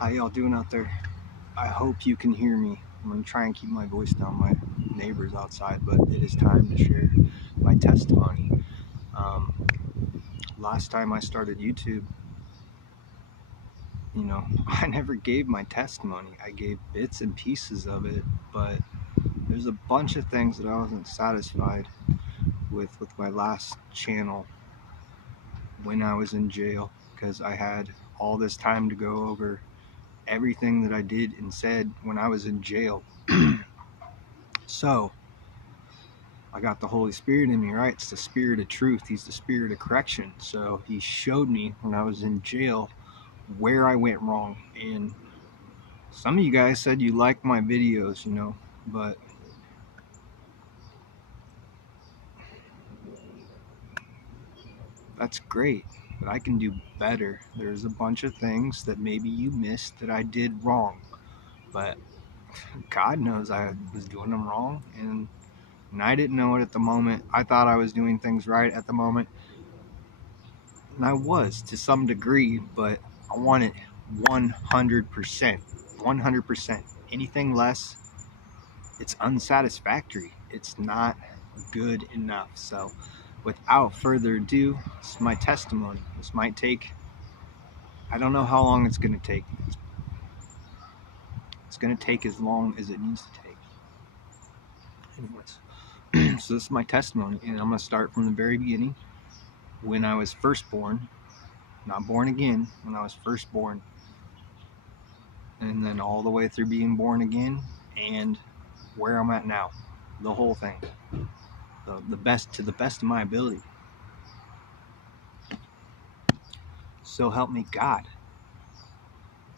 How y'all doing out there? I hope you can hear me. I'm gonna try and keep my voice down. My neighbors outside, but it is time to share my testimony. Um, Last time I started YouTube, I never gave my testimony. I gave bits and pieces of it, but there's a bunch of things that I wasn't satisfied with my last channel when I was in jail, because I had all this time to go over everything that I did and said when I was in jail. So I got the Holy Spirit in me, right? It's the Spirit of truth. He's the Spirit of correction. So he showed me when I was in jail where I went wrong. And some of you guys said you liked my videos, but that's great. But I can do better. There's a bunch of things that maybe you missed that I did wrong. But God knows I was doing them wrong. And I didn't know it at the moment. I thought I was doing things right at the moment. And I was to some degree, but I want it 100%. 100%. Anything less, it's unsatisfactory. It's not good enough. So, without further ado, this is my testimony. This might take, I don't know how long it's going to take. It's going to take as long as it needs to take. Anyways, so this is my testimony, and I'm going to start from the very beginning. When I was first born, not born again, when I was first born, and then all the way through being born again, and where I'm at now, the whole thing, the best, to the best of my ability. So help me God.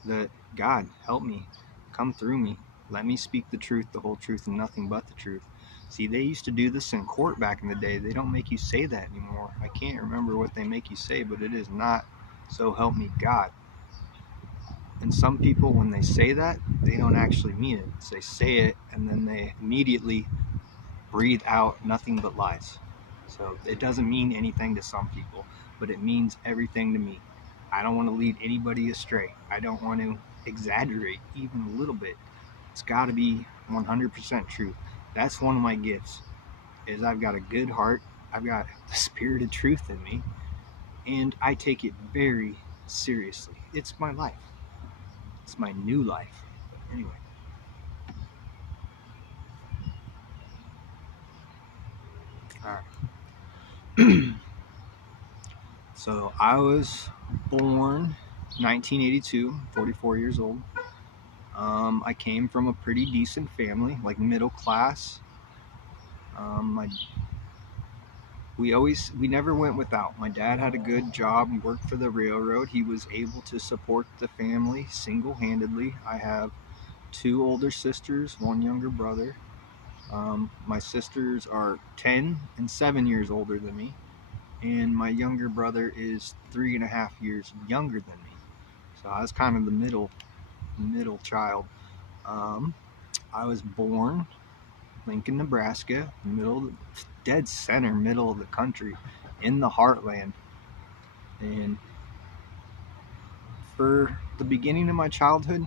That God help me, come through me, let me speak the truth, the whole truth, and nothing but the truth. See, they used to do this in court back in the day. They don't make you say that anymore. I can't remember what they make you say, but it is not so help me God. And some people, when they say that, they don't actually mean it. So they say it and then they immediately breathe out nothing but lies. So it doesn't mean anything to some people, but it means everything to me. I don't want to lead anybody astray. I don't want to exaggerate even a little bit. It's got to be 100% true. That's one of my gifts, is I've got a good heart. I've got the Spirit of truth in me, and I take it very seriously. It's my life. It's my new life. Anyway. All right. So I was born 1982, 44 years old. I came from a pretty decent family, like middle class. We never went without. My dad had a good job and worked for the railroad. He was able to support the family single-handedly. I have two older sisters, one younger brother. My sisters are 10 and 7 years older than me, and my younger brother is 3.5 years younger than me. So I was kind of the middle child. I was born Lincoln, Nebraska, dead center, middle of the country, in the heartland. And for the beginning of my childhood,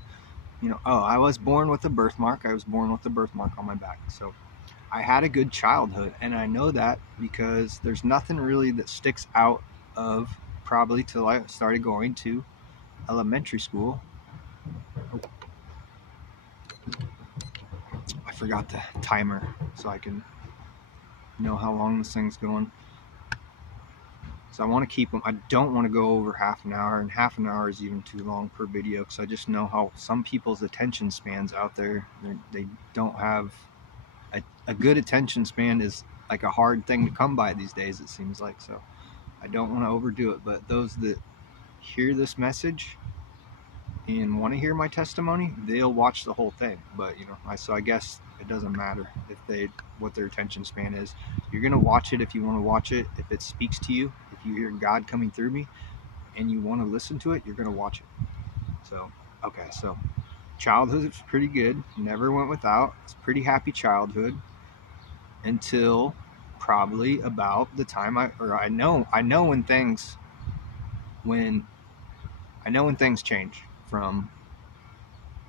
I was born with a birthmark. I was born with a birthmark on my back. So I had a good childhood, and I know that because there's nothing really that sticks out of probably till I started going to elementary school. I forgot the timer so I can know how long this thing's going. So I want to keep them. I don't want to go over half an hour, and half an hour is even too long per video, because I just know how some people's attention spans out there, they don't have a good attention span. Is like a hard thing to come by these days, it seems like. So I don't want to overdo it, but those that hear this message and want to hear my testimony, they'll watch the whole thing. But so I guess it doesn't matter what their attention span is. You're gonna watch it if you want to watch it. If it speaks to you, if you hear God coming through me and you want to listen to it, you're gonna watch it. So okay, so childhood is pretty good. Never went without. It's a pretty happy childhood until probably about the time I know when things when things change from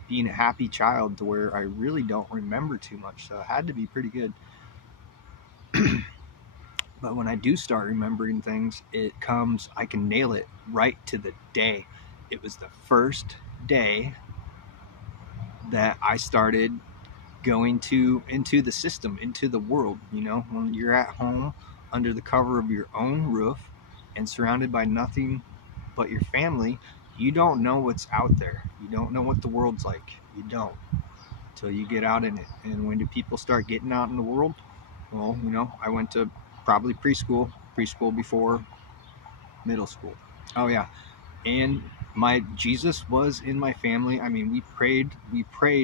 being a happy child to where I really don't remember too much. So it had to be pretty good. But when I do start remembering things, I can nail it right to the day. It was the first day that I started going into the system, into the world. When you're at home under the cover of your own roof and surrounded by nothing but your family, you don't know what's out there. You don't know what the world's like. You don't, till you get out in it. And when do people start getting out in the world? Well, I went to probably preschool before middle school. Oh yeah, and my Jesus was in my family. I mean, we prayed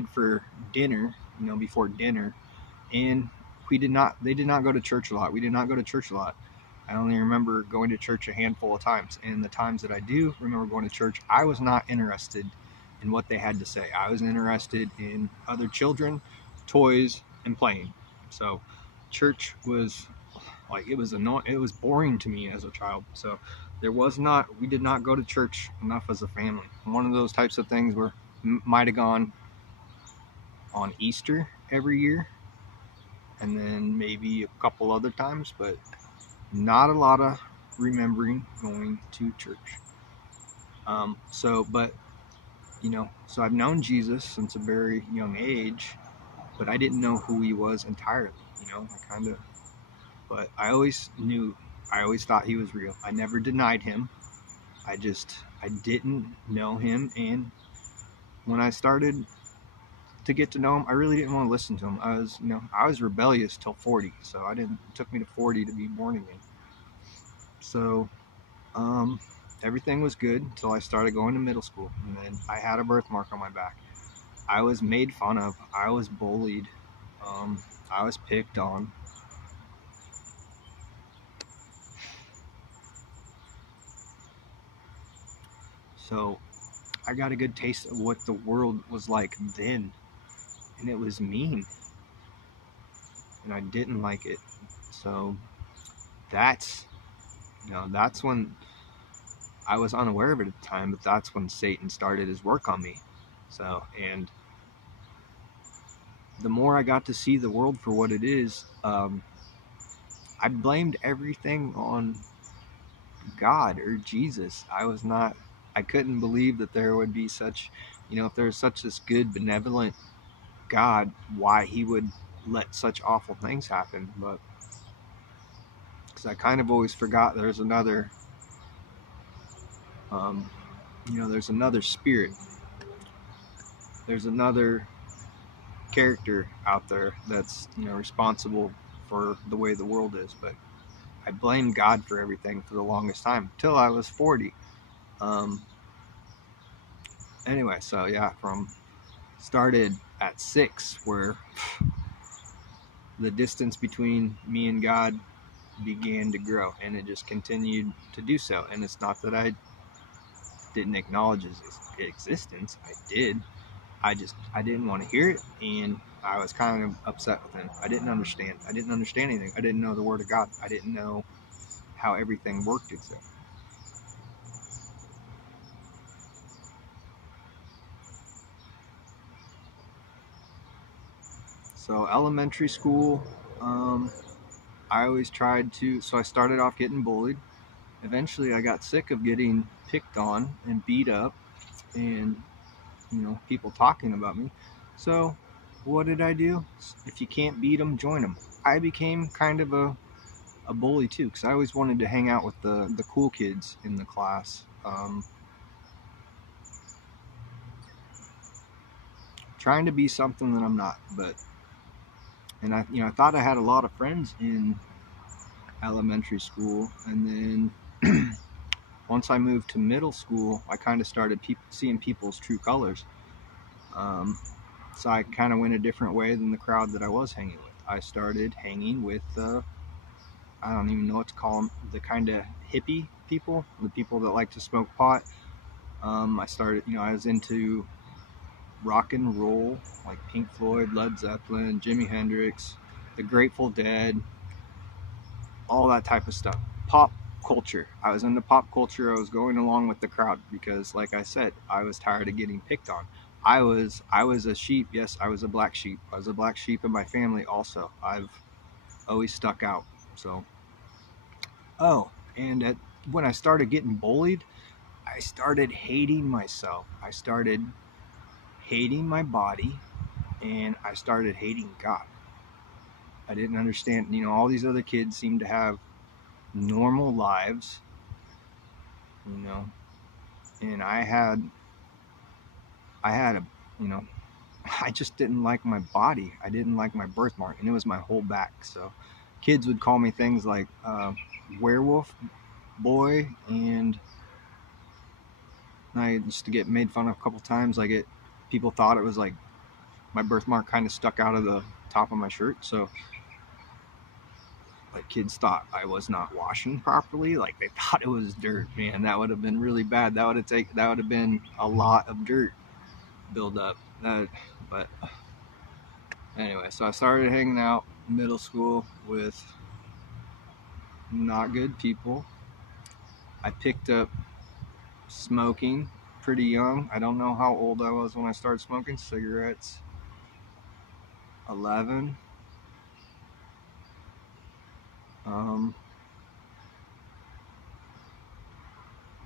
for dinner, before dinner, and they did not go to church a lot. We did not go to church a lot. I only remember going to church a handful of times, and the times that I do remember going to church, I was not interested in what they had to say. I was interested in other children, toys, and playing. So church was like, it was annoying. It was boring to me as a child. So we did not go to church enough as a family. One of those types of things where might have gone on Easter every year, and then maybe a couple other times, but not a lot of remembering going to church. So I've known Jesus since a very young age, but I didn't know who he was entirely. But I always thought he was real. I never denied him. I didn't know him. And when I started to get to know him, I really didn't want to listen to him. I was rebellious till 40. So it took me to 40 to be born again. So, everything was good until I started going to middle school. And then I had a birthmark on my back. I was made fun of. I was bullied. I was picked on. So I got a good taste of what the world was like then. And it was mean. And I didn't like it. So that's when I was unaware of it at the time, but that's when Satan started his work on me. So, and the more I got to see the world for what it is, I blamed everything on God or Jesus. I couldn't believe that there would be such, if there was such this good, benevolent God, why he would let such awful things happen. But because I kind of always forgot there's another, there's another spirit. There's another character out there that's, responsible for the way the world is. But I blamed God for everything for the longest time until I was 40. Anyway, so yeah, started at 6, where the distance between me and God began to grow, and it just continued to do so. And it's not that I didn't acknowledge his existence. I did. I didn't want to hear it, and I was kind of upset with him. I didn't understand anything. I didn't know the word of God. I didn't know how everything worked exactly. So elementary school, I always tried to, so I started off getting bullied. Eventually I got sick of getting picked on and beat up and, people talking about me. So what did I do? If you can't beat them, join them. I became kind of a bully too, because I always wanted to hang out with the cool kids in the class. Trying to be something that I'm not, and I thought I had a lot of friends in elementary school, and then once I moved to middle school, I kind of started seeing people's true colors. So I kind of went a different way than the crowd that I was hanging with. I started hanging with I don't even know what to call them, the kind of hippie people, the people that like to smoke pot. I was into rock and roll, like Pink Floyd, Led Zeppelin, Jimi Hendrix, the Grateful Dead, all that type of stuff. Pop culture. I was into pop culture. I was going along with the crowd because, like I said, I was tired of getting picked on. I was a sheep. Yes, I was a black sheep. I was a black sheep in my family also. I've always stuck out. So, oh, and when I started getting bullied, I started hating myself. I started hating my body, and I started hating God. I didn't understand, all these other kids seem to have normal lives, you know, and I had a, you know, I just didn't like my body. I didn't like my birthmark, and it was my whole back. So kids would call me things like werewolf boy, and I used to get made fun of a couple times. People thought it was like my birthmark kind of stuck out of the top of my shirt. So like kids thought I was not washing properly. Like they thought it was dirt. Man, that would have been really bad. That would have been a lot of dirt build up. But anyway, so I started hanging out in middle school with not good people. I picked up smoking pretty young. I don't know how old I was when I started smoking cigarettes. 11.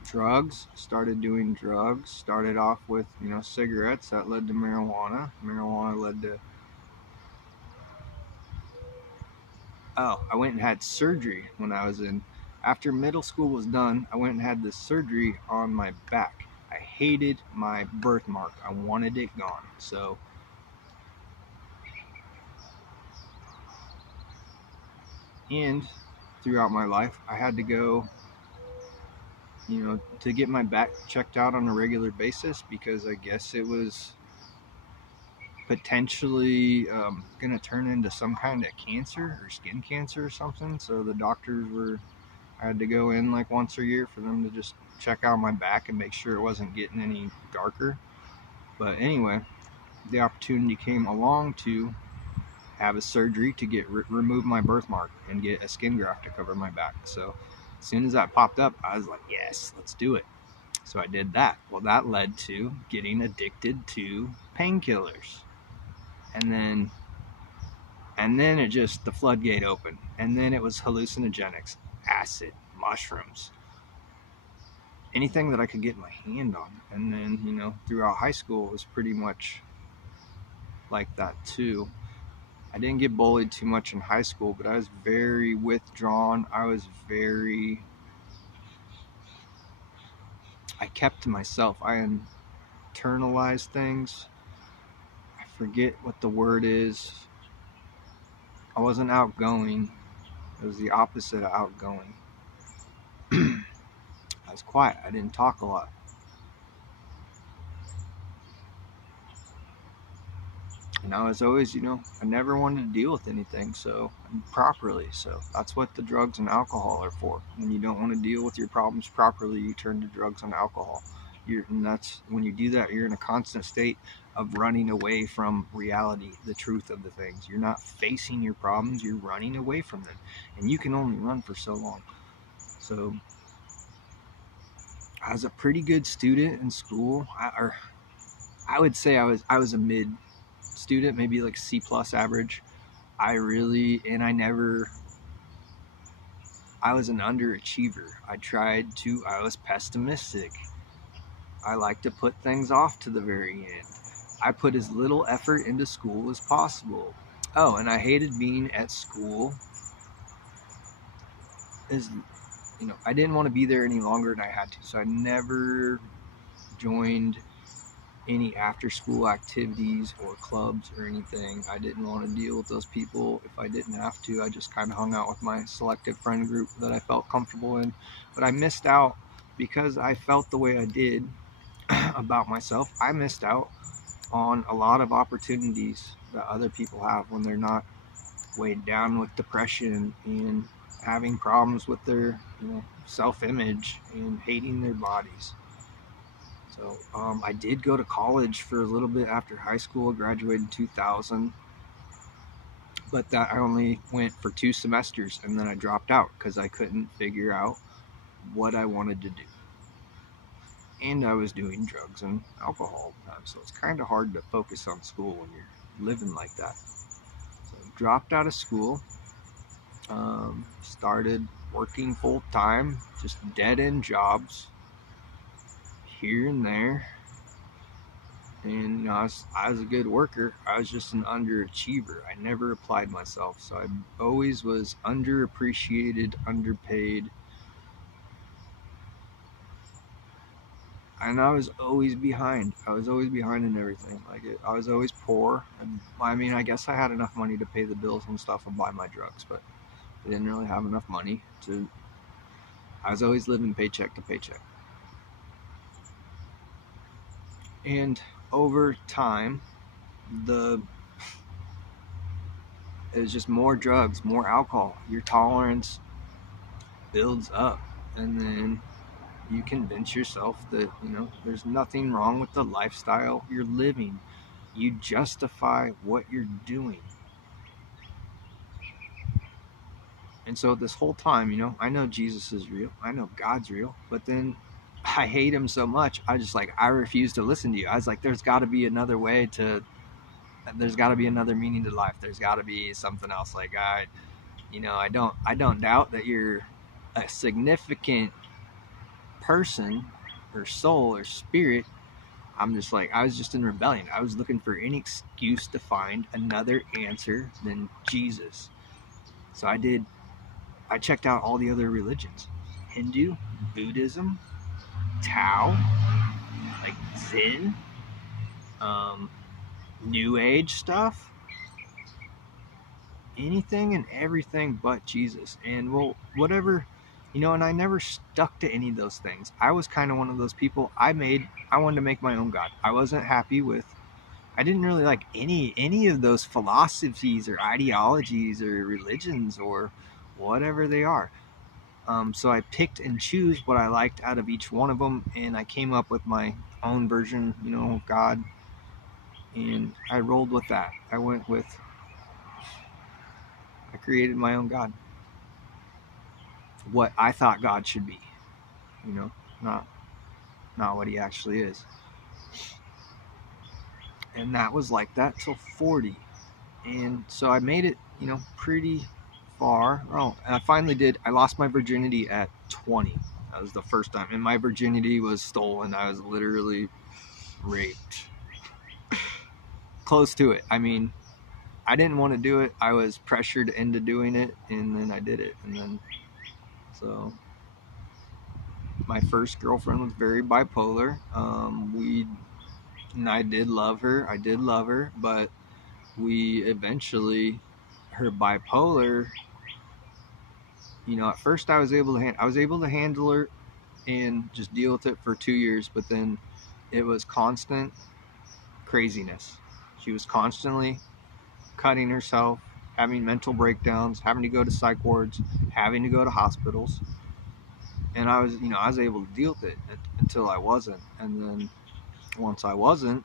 Drugs. Started doing drugs. Started off with cigarettes. That led to marijuana. Marijuana led to I went and had surgery when I was after middle school was done. I went and had this surgery on my back. I hated my birthmark. I wanted it gone. So and throughout my life, I had to go, to get my back checked out on a regular basis because I guess it was potentially going to turn into some kind of cancer or skin cancer or something. So the doctors I had to go in like once a year for them to just check out my back and make sure it wasn't getting any darker. But anyway, the opportunity came along to have a surgery to remove my birthmark and get a skin graft to cover my back. So as soon as that popped up, I was like, yes, let's do it. So I did that. Well, that led to getting addicted to painkillers. And then it just, the floodgate opened. And then it was hallucinogenics, acid, mushrooms, anything that I could get my hand on. And then, throughout high school, it was pretty much like that too. I didn't get bullied too much in high school, but I was very withdrawn. I kept to myself. I internalized things. I forget what the word is. I wasn't outgoing. It was the opposite of outgoing. I was quiet. I didn't talk a lot. And I was always, I never wanted to deal with anything properly. So that's what the drugs and alcohol are for. When you don't want to deal with your problems properly, you turn to drugs and alcohol. And that's when you do that, you're in a constant state of running away from reality, the truth of the things. You're not facing your problems, you're running away from them. And you can only run for so long. So I was a pretty good student in school. I would say I was a mid student, maybe like C plus average. I was an underachiever. I was pessimistic. I like to put things off to the very end. I put as little effort into school as possible. Oh, and I hated being at school. I didn't want to be there any longer than I had to, so I never joined any after school activities or clubs or anything. I didn't want to deal with those people if I didn't have to. I just kind of hung out with my selective friend group that I felt comfortable in. But I missed out because I felt the way I did about myself. I missed out on a lot of opportunities that other people have when they're not weighed down with depression and having problems with their self-image and hating their bodies. So I did go to college for a little bit after high school. I graduated in 2000, but that I only went for 2 semesters and then I dropped out because I couldn't figure out what I wanted to do. And I was doing drugs and alcohol all the time, so it's kind of hard to focus on school when you're living like that. So I dropped out of school, started working full time, just dead end jobs here and there. And I was a good worker. I was just an underachiever. I never applied myself, so I always was underappreciated, underpaid, and I was always behind. I was always behind in everything. I was always poor. And I mean, I guess I had enough money to pay the bills and stuff and buy my drugs, but I didn't really have enough money to. I was always living paycheck to paycheck. And over time, the it was just more drugs, more alcohol. Your tolerance builds up, and then you convince yourself that there's nothing wrong with the lifestyle you're living. You justify what you're doing. And so this whole time, I know Jesus is real, I know God's real, but then I hate him so much, I refuse to listen to you. I was like, there's got to be another way to, there's got to be another meaning to life. There's got to be something else. I don't doubt that you're a significant person or soul or spirit. I'm just like, I was just in rebellion. I was looking for any excuse to find another answer than Jesus. So I checked out all the other religions: Hindu, Buddhism, Tao, like Zen, New Age stuff, anything and everything but Jesus. And well, whatever, and I never stuck to any of those things. I was kind of one of those people. I wanted to make my own God. I wasn't happy with, I didn't really like any of those philosophies or ideologies or religions or whatever they are. So I picked and choose what I liked out of each one of them, and I came up with my own version, of God, and I rolled with that. I created my own God, what I thought God should be, not what he actually is. And that was like that till 40. And so I made it, pretty far. Oh, and I lost my virginity at 20. That was the first time. And my virginity was stolen. I was literally raped. Close to it. I mean, I didn't want to do it. I was pressured into doing it, and then I did it. And then, so my first girlfriend was very bipolar. And I did love her, but we eventually, her bipolar, at first I was able to handle her and just deal with it for 2 years, but then it was constant craziness. She was constantly cutting herself, having mental breakdowns, having to go to psych wards, having to go to hospitals. And I was able to deal with it until I wasn't. And then once I wasn't,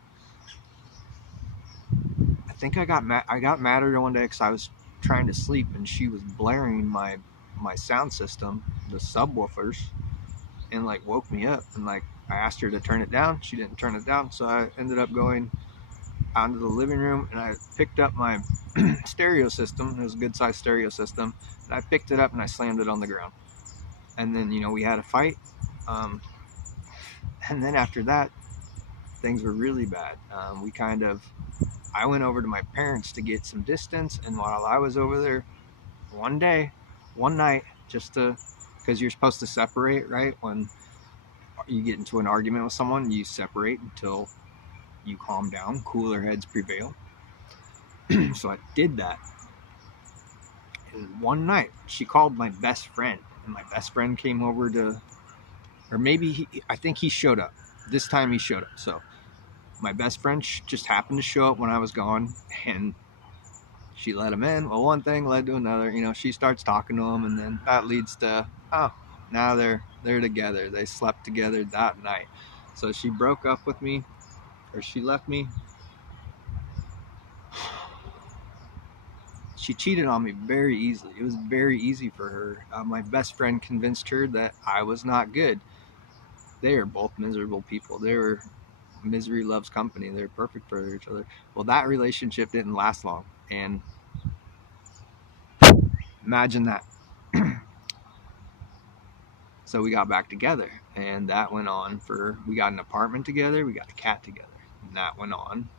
I think I got mad at her one day because I was trying to sleep and she was blaring my sound system, the subwoofers, and like woke me up. And like I asked her to turn it down, she didn't turn it down, so I ended up going out into the living room and I picked up my stereo system. It was a good sized stereo system, and I picked it up and I slammed it on the ground. And then we had a fight, and then after that things were really bad. I went over to my parents to get some distance, and while I was over there, one night, because you're supposed to separate, right? When you get into an argument with someone, you separate until you calm down, cooler heads prevail. So I did that. And one night, she called my best friend, and my best friend came over I think he showed up. This time he showed up. So my best friend just happened to show up when I was gone, and she let him in. Well, one thing led to another. She starts talking to him, and then that leads to, now they're together. They slept together that night. So she broke up with me, or she left me. she cheated on me very easily. It was very easy for her. My best friend convinced her that I was not good. They are both miserable people. They were misery loves company. They're perfect for each other. Well, that relationship didn't last long, and imagine that. So we got back together, and that went on for. We got an apartment together. We got a cat together, and that went on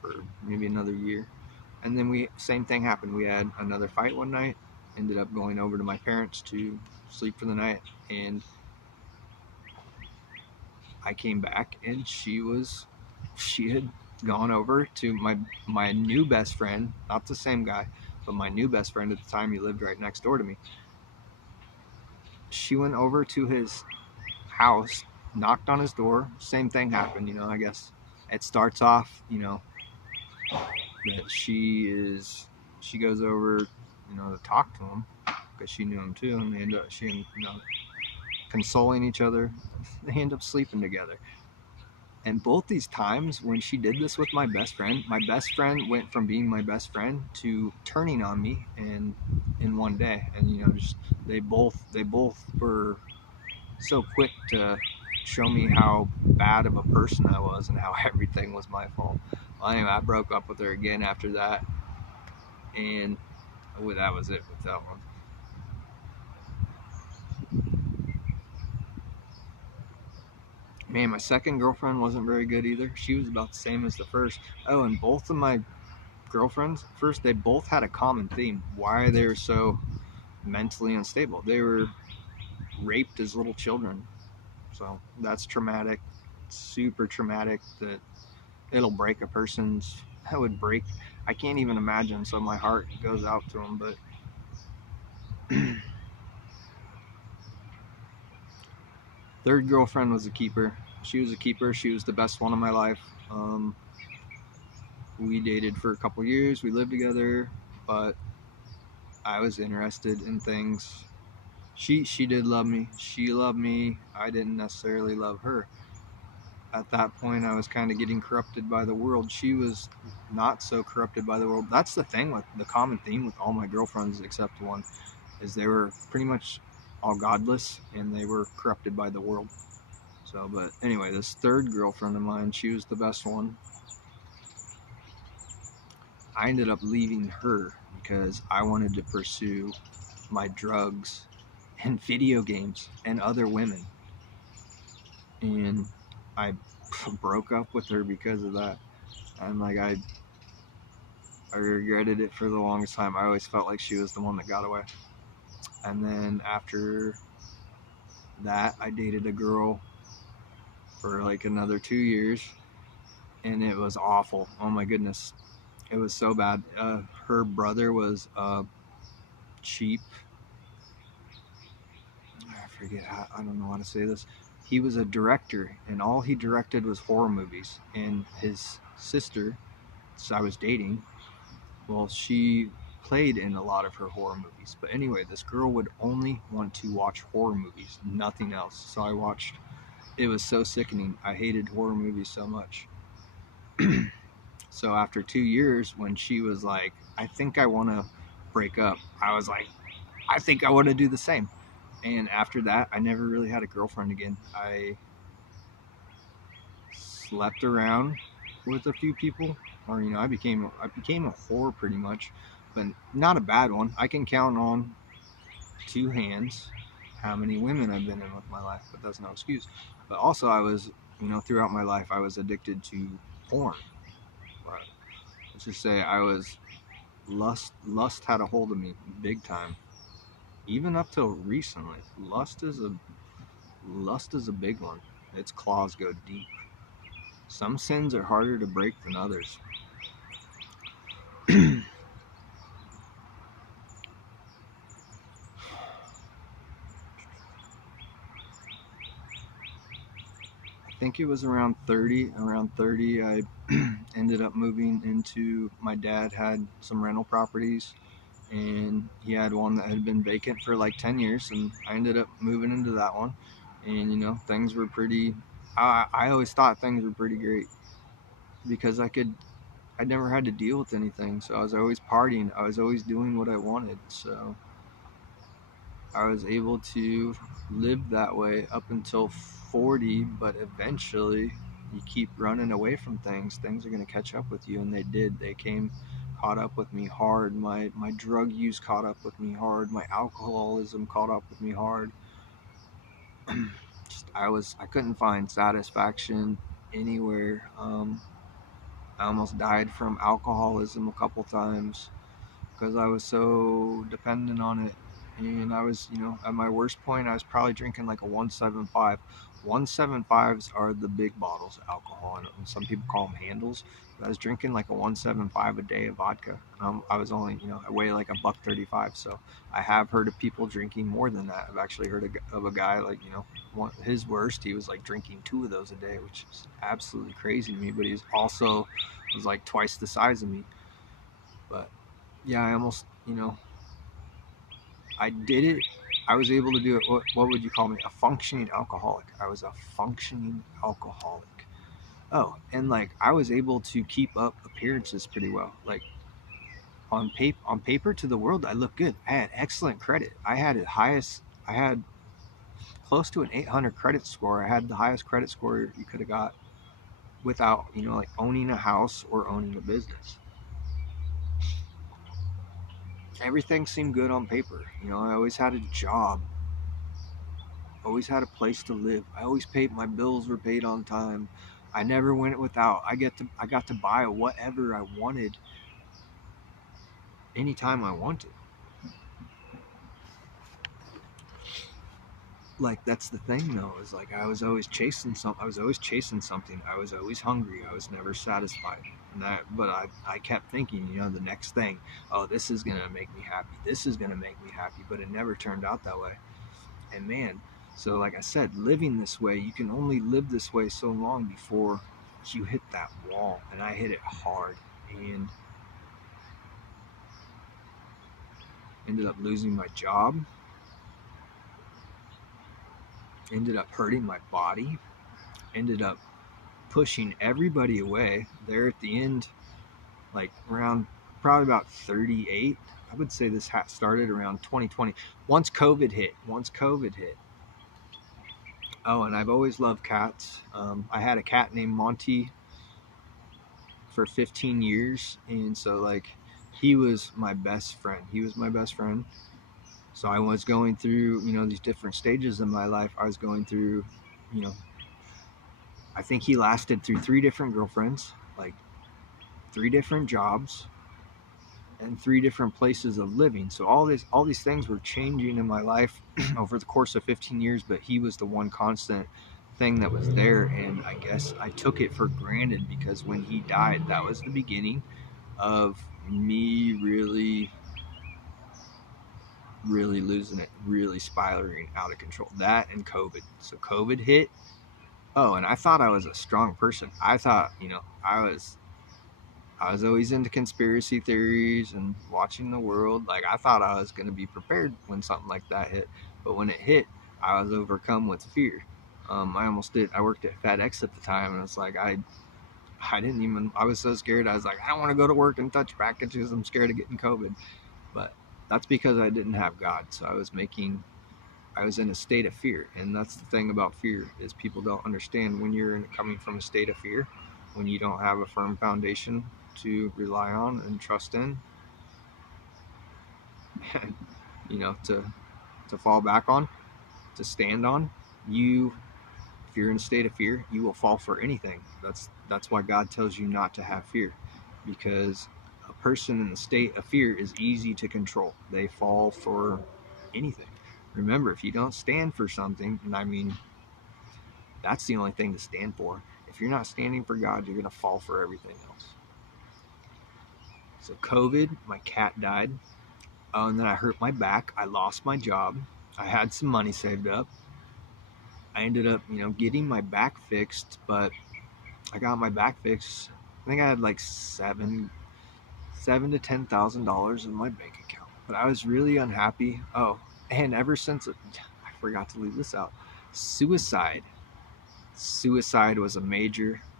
for maybe another year. And then same thing happened. We had another fight one night. Ended up going over to my parents to sleep for the night, and I came back, and she had gone over to my new best friend, not the same guy, but my new best friend at the time. He lived right next door to me. She went over to his house, knocked on his door. Same thing happened. I guess it starts off, that she goes over, to talk to him because she knew him too, and they end up consoling each other. They end up sleeping together. And both these times when she did this with my best friend went from being my best friend to turning on me and in one day. And just they both were so quick to show me how bad of a person I was and how everything was my fault. Well, anyway, I broke up with her again after that, and that was it with that one. Man, my second girlfriend wasn't very good either. She was about the same as the first. Oh, and both of my girlfriends, first, they both had a common theme. Why they were so mentally unstable. They were raped as little children. So that's traumatic, super traumatic, that it'll break a person's, that would break, I can't even imagine. So my heart goes out to them. But third girlfriend was a keeper. She was a keeper. She was the best one in my life. We dated for a couple years. We lived together, but I was interested in things. She did love me. She loved me. I didn't necessarily love her. At that point, I was kind of getting corrupted by the world. She was not so corrupted by the world. That's the thing with the common theme with all my girlfriends except one, is they were pretty much all godless and they were corrupted by the world. So, but anyway, this third girlfriend of mine, she was the best one. I ended up leaving her because I wanted to pursue my drugs and video games and other women. And I broke up with her because of that. And I regretted it for the longest time. I always felt like she was the one that got away. And then after that, I dated a girl for like another 2 years, and it was awful. Oh my goodness, it was so bad. Her brother was cheap. I don't know how to say this. He was a director, and all he directed was horror movies. And his sister, so I was dating, well, she played in a lot of her horror movies. But anyway, this girl would only want to watch horror movies, nothing else. So I watched. It was so sickening. I hated horror movies so much. So after 2 years, when she was like, I think I want to break up, I was like, I think I want to do the same. And after that, I never really had a girlfriend again. I slept around with a few people, or I became a whore pretty much, but not a bad one. I can count on 2 hands how many women I've been in with my life, but that's no excuse. But also, I was, throughout my life, I was addicted to porn. But let's just say I was lust had a hold of me big time. Even up till recently, lust is a big one. Its claws go deep. Some sins are harder to break than others. I think it was around 30. Around 30, I ended up moving into, my dad had some rental properties, and he had one that had been vacant for like 10 years, and I ended up moving into that one. And things were pretty, I always thought things were pretty great because I could I never had to deal with anything. So I was always partying. I was always doing what I wanted. So I was able to live that way up until 40, but eventually you keep running away from things. Things are going to catch up with you, and they did. They came, caught up with me hard. My drug use caught up with me hard. My alcoholism caught up with me hard. I couldn't find satisfaction anywhere. I almost died from alcoholism a couple times because I was so dependent on it. And I was, at my worst point, I was probably drinking like a 175. 175s are the big bottles of alcohol, and some people call them handles. But I was drinking like a 175 a day of vodka. I was only, I weigh like a buck 35. So I have heard of people drinking more than that. I've actually heard of a guy like, his worst, he was like drinking 2 of those a day, which is absolutely crazy to me. But he was like twice the size of me. But yeah, I almost, I did it. I was able to do it. What would you call me? A functioning alcoholic. I was a functioning alcoholic. Oh, and like I was able to keep up appearances pretty well. Like on paper to the world, I looked good. I had excellent credit. I had it highest. I had close to an 800 credit score. I had the highest credit score you could have got without, like owning a house or owning a business. Everything seemed good on paper. I always had a job, always had a place to live. I always paid, my bills were paid on time. I never went without. I got to buy whatever I wanted anytime I wanted. Like that's the thing though, is like I was always chasing something. I was always hungry. I was never satisfied. But I kept thinking, the next thing, oh, this is gonna make me happy. This is gonna make me happy. But it never turned out that way. And man, so like I said, living this way, you can only live this way so long before you hit that wall. And I hit it hard and ended up losing my job, ended up hurting my body, ended up pushing everybody away there at the end, like around probably about 38. I would say this started around 2020. Once COVID hit. Oh, and I've always loved cats. I had a cat named Monty for 15 years, and so like he was my best friend. So I was going through, these different stages in my life. I was going through, you know, I think he lasted through 3 different girlfriends, like 3 different jobs, and 3 different places of living. So all these things were changing in my life over the course of 15 years, but he was the one constant thing that was there. And I guess I took it for granted because when he died, that was the beginning of me really losing it, really spiraling out of control. That and COVID. So COVID hit. Oh, and I thought I was a strong person. I thought, I was always into conspiracy theories and watching the world. Like I thought I was going to be prepared when something like that hit, but when it hit, I was overcome with fear. I almost did. I worked at FedEx at the time, and it's like I didn't even. I was so scared. I was like, I don't want to go to work and touch packages. I'm scared of getting COVID. But that's because I didn't have God. So I was in a state of fear, and that's the thing about fear is people don't understand when you're coming from a state of fear, when you don't have a firm foundation to rely on and trust in, and to fall back on, to stand on. You, if you're in a state of fear, you will fall for anything. That's why God tells you not to have fear, because a person in a state of fear is easy to control. They fall for anything. Remember, if you don't stand for something, and I mean, that's the only thing to stand for. If you're not standing for God, you're going to fall for everything else. So COVID, my cat died. And then I hurt my back. I lost my job. I had some money saved up. I ended up, getting my back fixed, but I got my back fixed. I think I had like seven to $10,000 in my bank account. But I was really unhappy. Oh, and ever since I forgot to leave this out. Suicide was a major